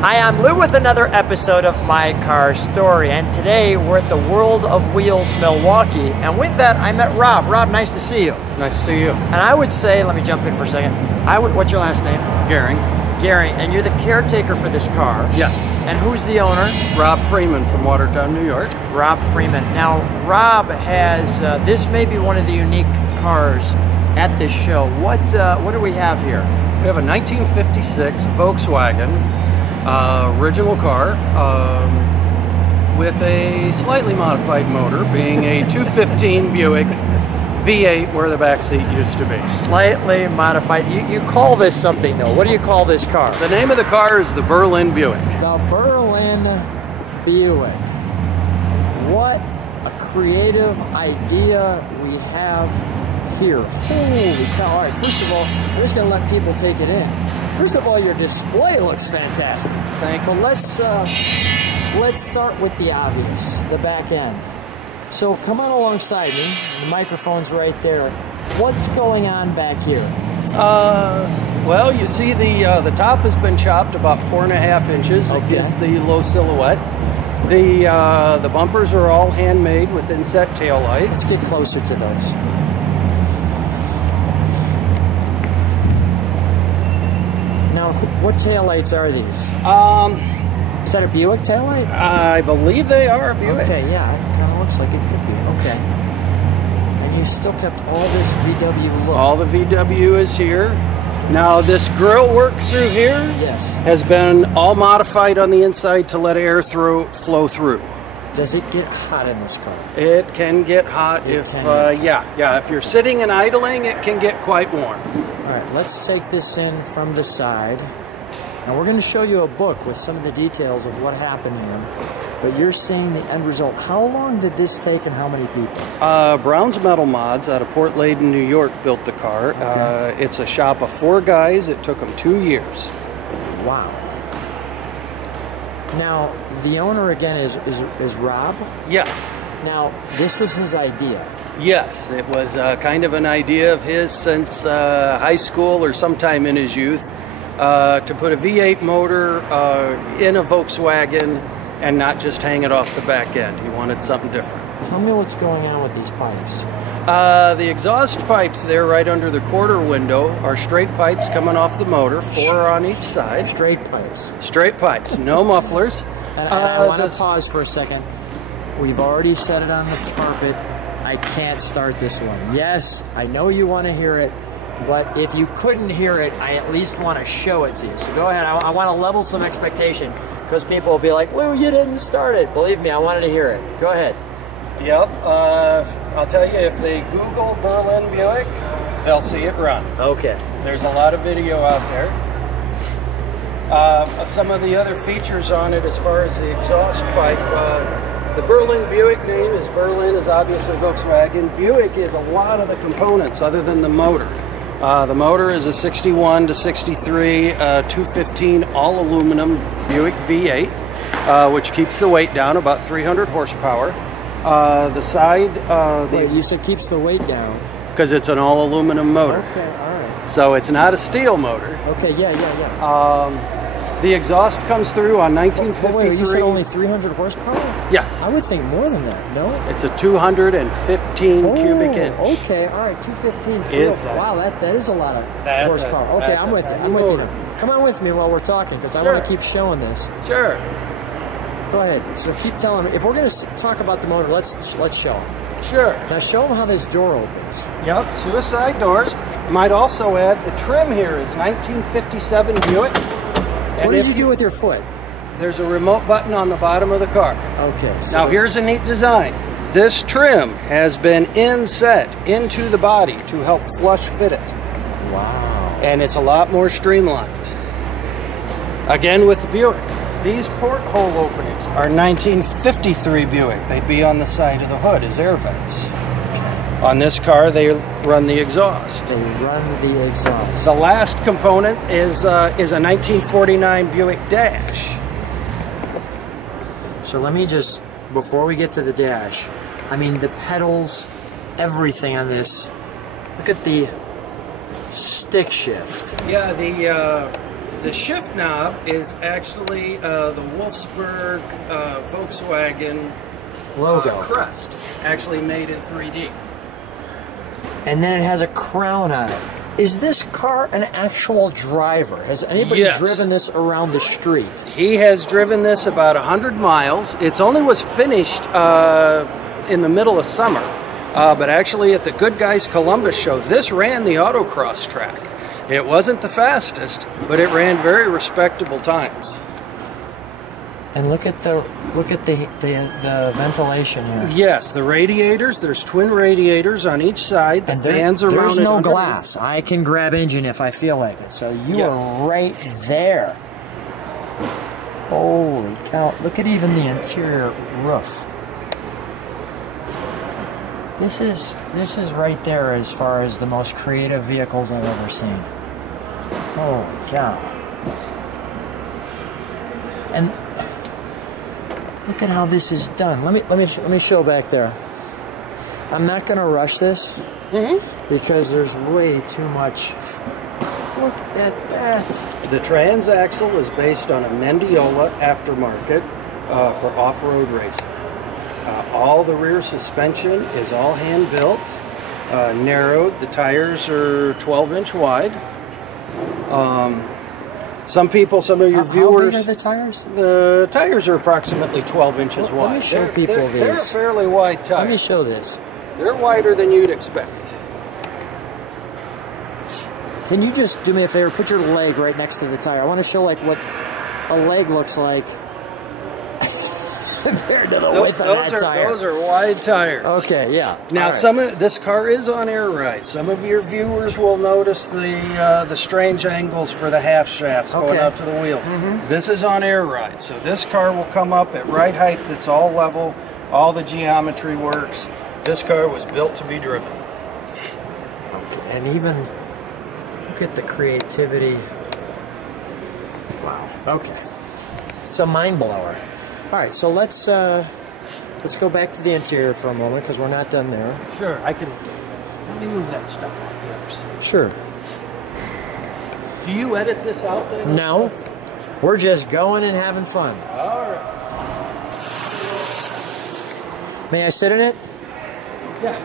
Hi, I'm Lou with another episode of My Car Story, and today we're at the World of Wheels Milwaukee, and with that I met Rob. Rob, nice to see you. Nice to see you. And I would say, let me jump in for a second, what's your last name? Gerring. Gerring, and you're the caretaker for this car. Yes. And who's the owner? Rob Freeman from Watertown, New York. Rob Freeman. Now, Rob has, this may be one of the unique cars at this show. What do we have here? We have a 1956 Volkswagen original car with a slightly modified motor, being a 215 Buick V8 where the back seat used to be. Slightly modified. You call this something though. What do you call this car? The name of the car is the Berlin Buick. The Berlin Buick. What a creative idea we have here. Holy cow. All right, first of all, I'm just going to let people take it in. First of all, your display looks fantastic. Thank you. But let's start with the obvious, the back end. So come on alongside me. The microphone's right there. What's going on back here? Well, you see the top has been chopped about 4.5 inches. Okay. It gives the low silhouette. The bumpers are all handmade with inset tail lights. Let's get closer to those. Now, what taillights are these? Is that a Buick taillight? I believe they are a Buick. Okay, yeah, it kind of looks like it could be. Okay. And you still kept all this VW look. All the VW is here. Now, this grill work through here has been all modified on the inside to let air flow through. Does it get hot in this car? It can get hot if you're sitting and idling, it can get quite warm. All right, let's take this in from the side. Now we're going to show you a book with some of the details of what happened here, but you're seeing the end result. How long did this take and how many people? Brown's Metal Mods out of Port Leyden, New York built the car. Okay. It's a shop of 4 guys. It took them 2 years. Wow. Now, the owner again is Rob? Yes. Now, this was his idea. Yes, it was kind of an idea of his since high school or sometime in his youth. To put a V8 motor in a Volkswagen and not just hang it off the back end. He wanted something different. Tell me what's going on with these pipes. The exhaust pipes there right under the quarter window are straight pipes coming off the motor, 4 on each side. Straight pipes. Straight pipes, no mufflers. And I want to pause for a second. We've already set it on the carpet. I can't start this one. Yes, I know you want to hear it. But if you couldn't hear it, I at least want to show it to you. So go ahead. I want to level some expectation because people will be like, Lou, you didn't start it. Believe me, I wanted to hear it. Go ahead. Yep. I'll tell you, if they Google Berlin Buick, they'll see it run. Okay. There's a lot of video out there. Some of the other features on it as far as the exhaust pipe, the Berlin Buick name is Berlin, is obviously Volkswagen. Buick is a lot of the components other than the motor. The motor is a 61 to 63 215 all aluminum Buick V8, which keeps the weight down, about 300 horsepower. The side... Wait, you said keeps the weight down? Because it's an all aluminum motor. Okay, all right. So it's not a steel motor. Okay, yeah. The exhaust comes through on 1953. Wait, you said only 300 horsepower? Yes. I would think more than that, no? It's a 215 cubic inch. Okay, all right, 215. Wow, that is a lot of horsepower. Okay, I'm with you. I'm with you now. Come on with me while we're talking, because I want to keep showing this. Sure. Go ahead. So keep telling me. If we're going to talk about the motor, let's show them. Sure. Now show them how this door opens. Yep, suicide doors. Might also add the trim here is 1957 Buick. What did you do with your foot? There's a remote button on the bottom of the car. Okay. So now here's a neat design. This trim has been inset into the body to help flush fit it. Wow. And it's a lot more streamlined. Again with the Buick. These porthole openings are 1953 Buick. They'd be on the side of the hood as air vents. On this car, they run the exhaust. They run the exhaust. The last component is a 1949 Buick dash. So let me just, before we get to the dash, I mean the pedals, everything on this. Look at the stick shift. Yeah, The shift knob is actually the Wolfsburg Volkswagen logo. crest, actually made in 3D. And then it has a crown on it. Is this car an actual driver? Has anybody Yes. driven this around the street? He has driven this about 100 miles. It's only was finished in the middle of summer, but actually at the Good Guys Columbus show, this ran the autocross track. It wasn't the fastest, but it ran very respectable times. And look at the ventilation here. Yes, the radiators. There's twin radiators on each side. The And fans are there's mounted no underneath. glass. I can grab engine if I feel like it. So you Yes. are right there. Holy cow! Look at even the interior roof. This is right there as far as the most creative vehicles I've ever seen. Holy cow! And look at how this is done. Let me show back there. I'm not going to rush this because there's way too much. Look at that. The transaxle is based on a Mendiola aftermarket for off-road racing. All the rear suspension is all hand-built, narrowed. The tires are 12-inch wide. Some of your viewers... How big are the tires? The tires are approximately 12 inches wide. Let me show people these. They're fairly wide tires. Let me show this. They're wider than you'd expect. Can you just do me a favor? Put your leg right next to the tire. I want to show like what a leg looks like compared to the width of that tire. Those are wide tires. Okay, yeah. Now, all right. this car is on air ride. Some of your viewers will notice the strange angles for the half shafts going out to the wheels. This is on air ride, so this car will come up at right height. It's all level. All the geometry works. This car was built to be driven. Okay, and even look at the creativity. Wow. Okay. It's a mind blower. All right, so let's go back to the interior for a moment because we're not done there. Sure, I can. Let me move that stuff off the other side. Sure. Do you edit this out then? No, we're just going and having fun. All right. May I sit in it? Yeah.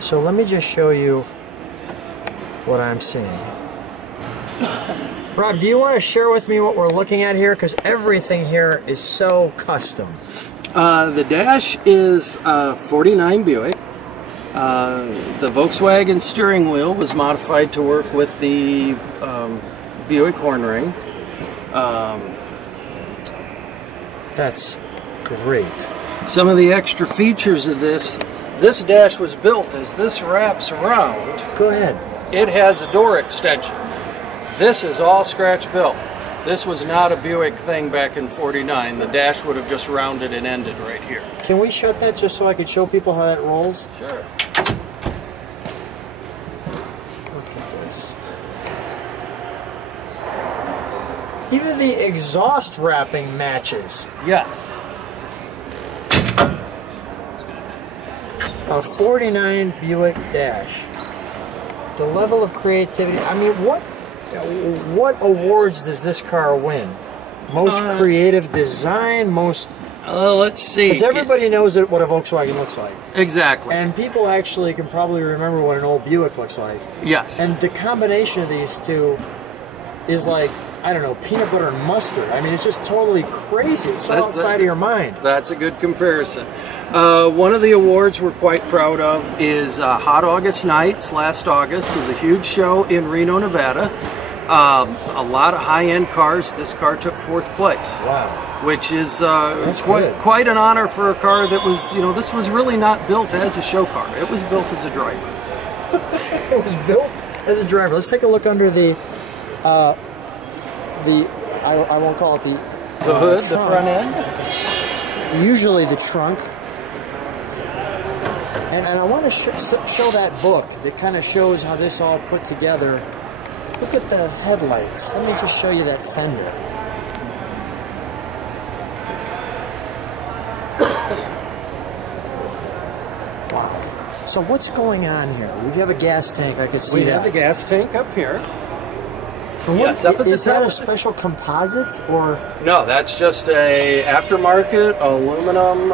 So let me just show you what I'm seeing. Rob, do you want to share with me what we're looking at here? Because everything here is so custom. The dash is 49 Buick. The Volkswagen steering wheel was modified to work with the Buick horn ring. That's great. Some of the extra features of this dash was built as this wraps around. Go ahead. It has a door extension. This is all scratch built. This was not a Buick thing back in '49. The dash would have just rounded and ended right here. Can we shut that just so I could show people how that rolls? Sure. Look at this. Even the exhaust wrapping matches. Yes. A 49 Buick dash. The level of creativity. I mean, what awards does this car win? Most creative design, most... Let's see. Because everybody knows what a Volkswagen looks like. Exactly. And people actually can probably remember what an old Buick looks like. Yes. And the combination of these two is like, I don't know, peanut butter and mustard. I mean, it's just totally crazy. It's so outside of your mind. That's a good comparison. One of the awards we're quite proud of is Hot August Nights. Last August is a huge show in Reno, Nevada. A lot of high-end cars. This car took 4th place. Wow. Which is good. quite an honor for a car that was, this was really not built as a show car. It was built as a driver. It was built as a driver. Let's take a look under the I won't call it the hood, the trunk. front end. Usually the trunk. And I want to show that book that kind of shows how this all put together. Look at the headlights. Let me just show you that fender. Wow. So what's going on here? We have a gas tank. I could see We that. have the gas tank up here. And Yes, up at the is that top. a special composite or? No, that's just a aftermarket aluminum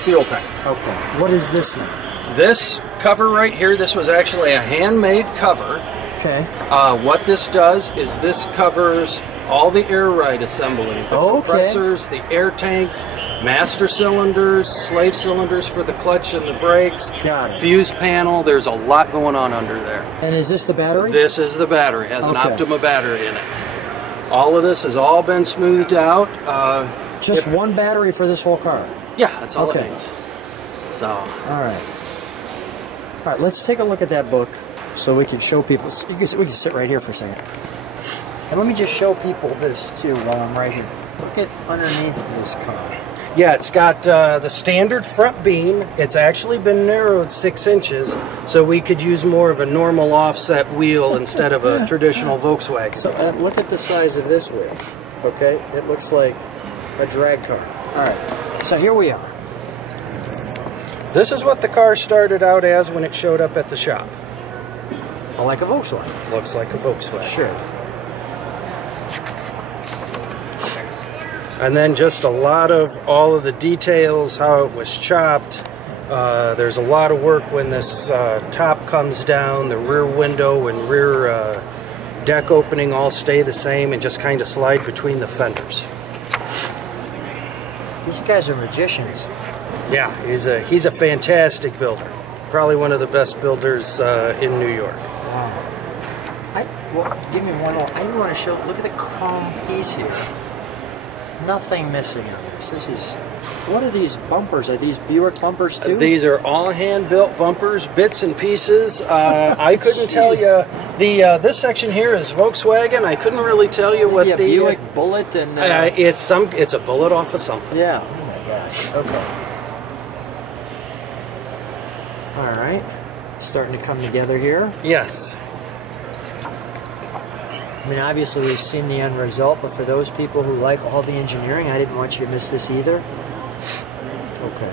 fuel tank. Okay. What is this now? This cover right here, this was actually a handmade cover. Okay. What this does is this covers all the air ride assembly, the compressors, the air tanks, master cylinders, slave cylinders for the clutch and the brakes, Got it. fuse panel. There's a lot going on under there. And is this the battery? This is the battery. It has an Okay. Optima battery in it. All of this has all been smoothed out. Just one battery for this whole car? Yeah, that's all Okay. it needs. So, All right. All right, let's take a look at that book so we can show people. We can sit right here for a second. And let me just show people this too while I'm right here. Look at underneath this car. yeah, it's got the standard front beam. It's actually been narrowed 6 inches, so we could use more of a normal offset wheel instead of a traditional Volkswagen. So look at the size of this wheel. Okay, it looks like a drag car. All right, so here we are. This is what the car started out as when it showed up at the shop. Like a Volkswagen. Looks like a Volkswagen. Sure. And then just a lot of all of the details, how it was chopped. There's a lot of work when this top comes down, the rear window and rear deck opening all stay the same and just kind of slide between the fenders. These guys are magicians. Yeah, he's a fantastic builder. Probably one of the best builders in New York. Wow. Well, give me one more. I want to show. Look at the chrome piece here. Nothing missing on this. This is. What are these bumpers? Are these Buick bumpers too? These are all hand-built bumpers, bits and pieces. I couldn't tell you. This section here is Volkswagen. I couldn't really tell you what Maybe the a Buick Bullet and. it's a bullet off of something. Yeah. Oh my gosh. Okay. All right. Starting to come together here. Yes. I mean, obviously we've seen the end result, but for those people who like all the engineering, I didn't want you to miss this either. Okay.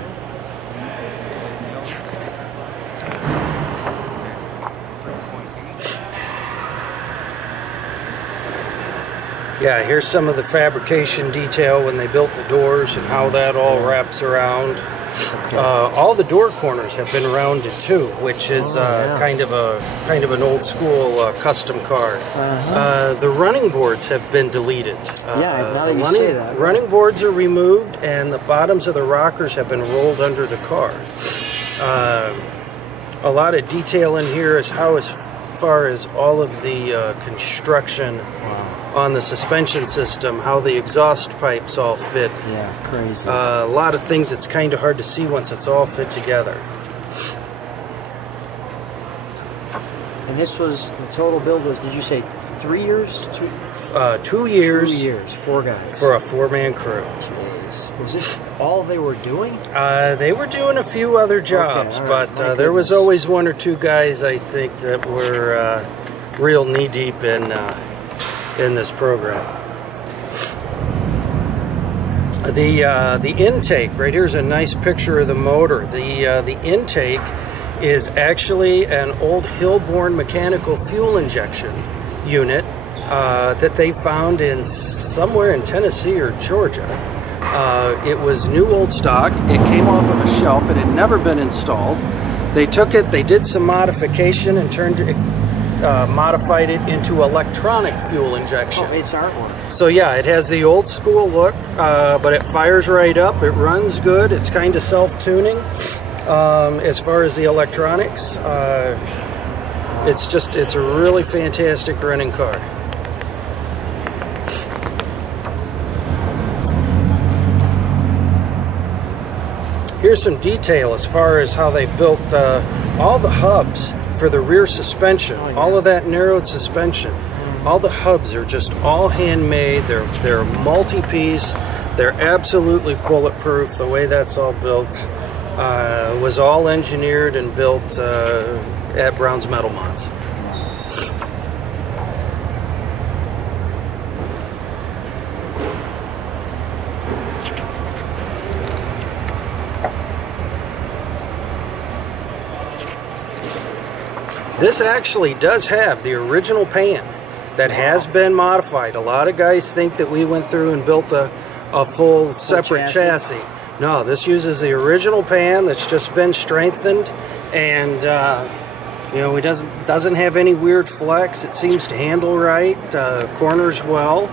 Yeah, here's some of the fabrication detail when they built the doors and how that all wraps around. Okay. All the door corners have been rounded too, which is yeah. kind of an old school custom car. Uh-huh. The running boards have been deleted. Yeah, now that you say that. Running boards are removed, and the bottoms of the rockers have been rolled under the car. A lot of detail in here is how, as far as all of the construction on the suspension system, how the exhaust pipes all fit. Yeah, crazy. A lot of things that's kind of hard to see once it's all fit together. And this was, the total build was, did you say 3 years? 2 years. 2 years, 4 guys. For a 4-man crew. Jeez. Was this all they were doing? They were doing a few other jobs, all right. but there was always 1 or 2 guys, I think, that were real knee-deep in this program. The intake, right here's a nice picture of the motor. The intake is actually an old Hillborn mechanical fuel injection unit that they found in somewhere in Tennessee or Georgia. It was new old stock. It came off of a shelf. It had never been installed. They took it, they did some modification and modified it into electronic fuel injection. Oh, it's artwork. So yeah, it has the old school look, but it fires right up. It runs good. It's kind of self-tuning. As far as the electronics, it's a really fantastic running car. Here's some detail as far as how they built all the hubs for the rear suspension. Oh, yeah. All of that narrowed suspension. All the hubs are just all handmade. They're multi-piece. They're absolutely bulletproof. The way that's all built was all engineered and built at Brown's Metal Mods. This actually does have the original pan that has been modified. A lot of guys think that we went through and built a full separate chassis. No, this uses the original pan that's just been strengthened, and you know, it doesn't have any weird flex. It seems to handle right, corners well.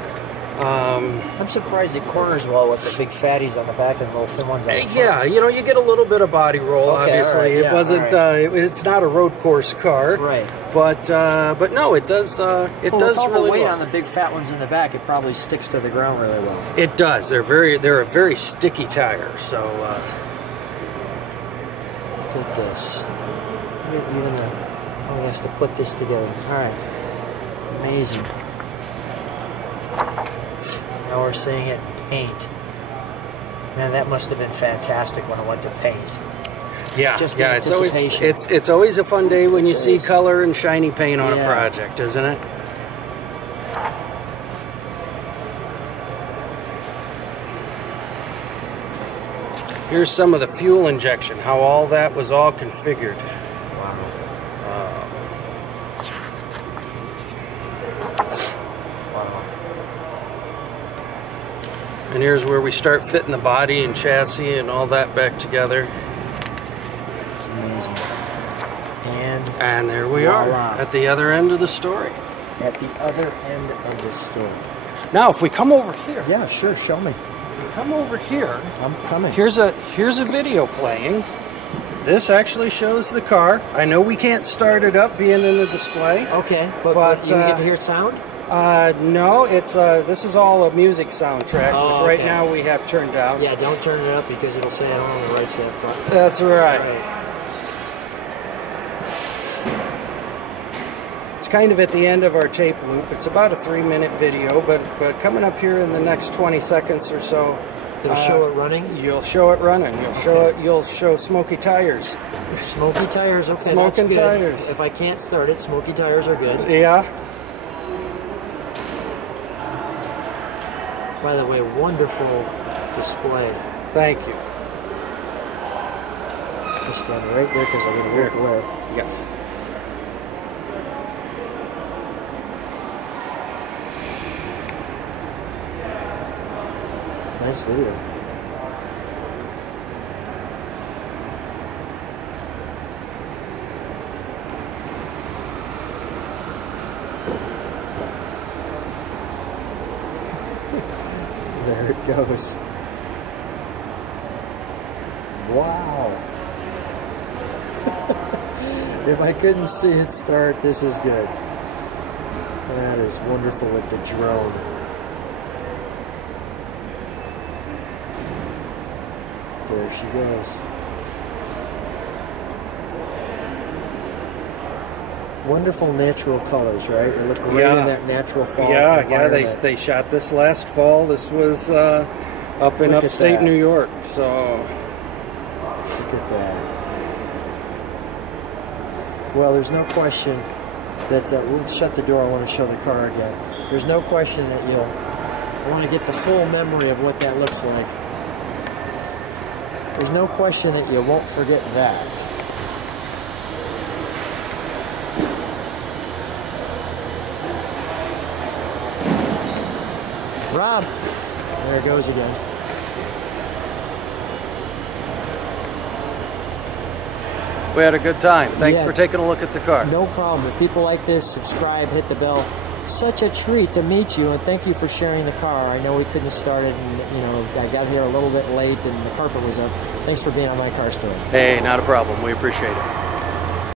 I'm surprised it corners well with the big fatties on the back and little thin ones on the front. Yeah, you know, you get a little bit of body roll. Okay, obviously, right, yeah, it wasn't. It's not a road course car, right? But no, it does. It does with all really the weight well. on the big fat ones in the back, it probably sticks to the ground really well. It does. They're a very sticky tire. So look at this. Even he has to put this together. All right, amazing. Now we're seeing it paint. Man, that must have been fantastic when it went to paint. Yeah, Just yeah. It's always a fun day when you see color and shiny paint on a project, isn't it? Here's some of the fuel injection, how all that was all configured. And here's where we start fitting the body and chassis and all that back together. It's amazing. And there we are at the other end of the story. At the other end of the story. Now, if we come over here. Yeah, sure. Show me. If we come over here. I'm coming. Here's a video playing. This actually shows the car. I know we can't start it up being in the display. Okay, but you get to hear it sound? No, it's this is all a music soundtrack, which right now we have turned down. Yeah, don't turn it up because it'll say I don't own the rights to that front. That's right. It's kind of at the end of our tape loop. It's about a 3-minute video, but coming up here in the next 20 seconds or so, it'll show it running. You'll show it running. You'll show it. You'll show smoky tires. Smoky tires. Okay, smoking that's good. tires. If I can't start it, smoky tires are good. Yeah. By the way, wonderful display. Thank you. Just stand right there because I get a little glare. Yes. Nice video. There it goes. Wow. If I couldn't see it start, this is good. That is wonderful with the drone. There she goes. Wonderful natural colors, right? They look great in that natural fall environment. Yeah. They shot this last fall. This was up in upstate New York. So look at that. Well, there's no question that let's shut the door. I want to show the car again. There's no question that you'll want to get the full memory of what that looks like. There's no question that you won't forget that. Rob, there it goes again. we had a good time. Thanks for taking a look at the car. No problem. If people like this, subscribe, hit the bell. Such a treat to meet you, and thank you for sharing the car. I know we couldn't have started, and I got here a little bit late, and the carpet was up. Thanks for being on My Car Story. Hey, not a problem. We appreciate it.